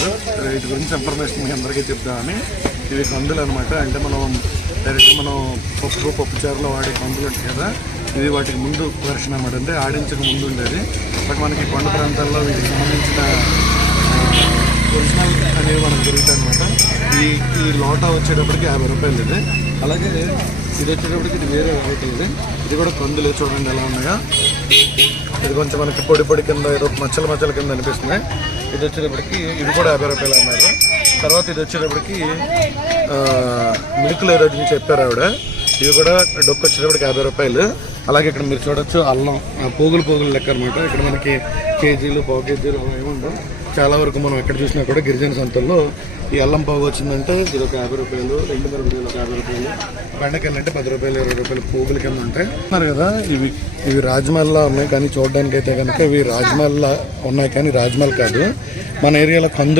అన్నారు వీటి గురించి ఇన్ఫర్మేషన్ మీ అందరికీ చెప్తామని ఇవి కందులు అనమాట అంటే మనం డైరెక్ట్ మనం పప్పు పప్పు చారులో వాడే కందులు ఉంటాయి కదా ఇది వాటికి ముందు వెర్షన్ అనమాట అంటే ఆడించక ముందు ఉండేది. బట్ మనకి కొండ ప్రాంతాల్లో వీటికి సంబంధించిన ఒరిజినల్ అనేవి మనకు దొరుకుతాయి అనమాట ఈ ఈ లోటా వచ్చేటప్పటికి యాభై రూపాయలు ఇది. అలాగే ఇది వచ్చేటప్పటికి ఇది వేరే వెరైటీ ఇది. ఇది కూడా కందులే చూడండి ఎలా ఉన్నాయో. ఇది కొంచెం మనకి పొడి పొడి కింద ఏదో మచ్చల మచ్చల కింద అనిపిస్తుంది. ఇది వచ్చేటప్పటికి ఇది కూడా యాభై రూపాయలు అన్నారు. తర్వాత ఇది వచ్చేటప్పటికి ఆ, ఏదో చెప్పారు ఆవిడ. ఇవి కూడా డొక్కు వచ్చేటప్పటికి యాభై రూపాయలు. అలాగే ఇక్కడ మీరు చూడొచ్చు అల్లం పోగులు పోగులు లెక్క అనమాట ఇక్కడ మనకి కేజీలు పావు కేజీలు అలా ఏముండవు ఉండవు. చాలా వరకు మనం ఎక్కడ చూసినా కూడా గిరిజన సంతల్లో ఈ అల్లం పావు వచ్చిందంటే ఇది ఒక యాభై రూపాయలు రెండు మిరపకాయలు ఒక యాభై రూపాయలు బెండకాయలు అంటే పది రూపాయలు ఇరవై రూపాయలు పువ్వుల కింద ఉంటాయి. ఉన్నారు కదా ఇవి ఇవి రాజ్మహల్లా ఉన్నాయి కానీ చూడడానికి అయితే కనుక ఇవి రాజ్మహల్లా ఉన్నాయి కానీ రాజ్మహల్ కాదు. మన ఏరియాలో కందులు